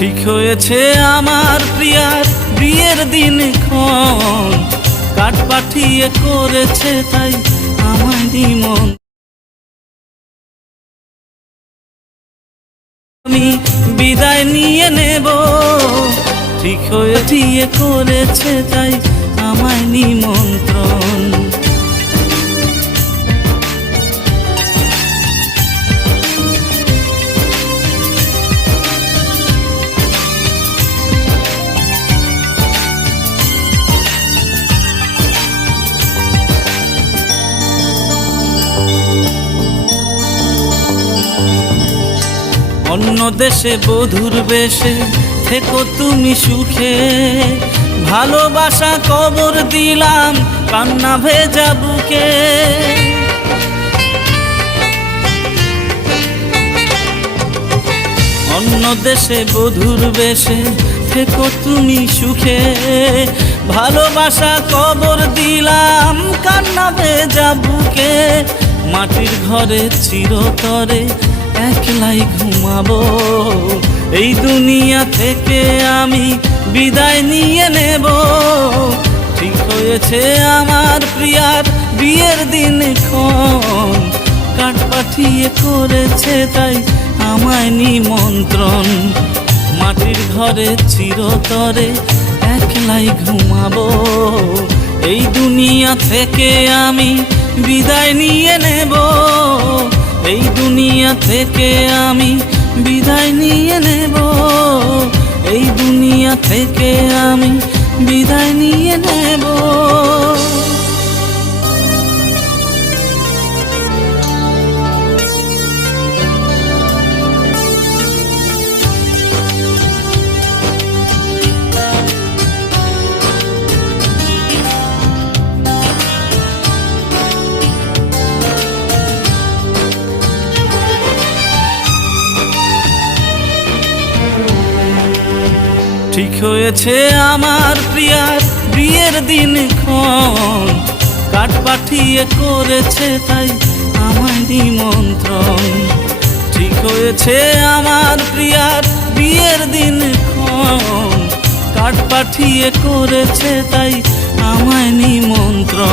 ঠিক হয়েছে আমার প্রিয়ার বিয়ের দিন ক্ষণ কাঠ পাঠিয়ে করেছে তাই আমায় নিমন। আমি বিদায় নিয়ে নেব। ঠিক হয়ে করেছে তাই আমায় নিমন্ত্রণ। অন্য দেশে বধুর বেশে থেকো তুমি সুখে। ভালোবাসা কবর দিলাম কান্না ভেজা বুকে। অন্য দেশে বধুর বেশে থেকো তুমি সুখে। ভালোবাসা কবর দিলাম কান্না ভেজা বুকে। মাটির ঘরে চিরতরে একলাই ঘুমাবো। এই দুনিয়া থেকে আমি বিদায় নিয়ে নেব। ঠিক হয়েছে আমার প্রিয়ার বিয়ের দিন ক্ষণ কাঠ পাঠিয়ে করেছে তাই আমায় নিমন্ত্রণ। মাটির ঘরে চিরতরে একলাই ঘুমাবো। এই দুনিয়া থেকে আমি বিদায় নিয়ে নেব। এই দুনিয়া থেকে আমি বিদায় নিয়ে নেব। এই দুনিয়া থেকে আমি বিদায় নিয়ে নেব। ঠিক হয়েছে আমার প্রিয়ার বিয়ের দিন ক্ষণ। কাঠ পাঠিয়ে করেছে তাই আমায় নিমন্ত্রণ। ঠিক হয়েছে আমার প্রিয়ার বিয়ের দিন ক্ষণ। কাঠ পাঠিয়ে করেছে তাই আমায় নিমন্ত্রণ।